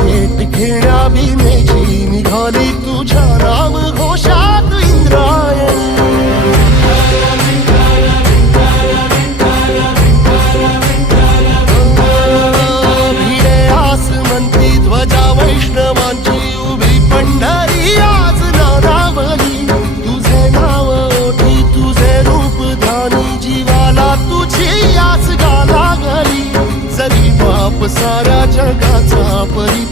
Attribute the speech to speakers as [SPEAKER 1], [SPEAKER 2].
[SPEAKER 1] भेट घेण्या भीमेची निघाली तुझ्या राम घोषात इंद्रायणी भिडे मंत्री ध्वजा वैष्णवांची उभी पंढरी आज नारावली तुझे नाव ओठी तुझे रूप धानी जीवाला तुझी आस गाला घरी जरी बाप साऱ्या जगाचा परी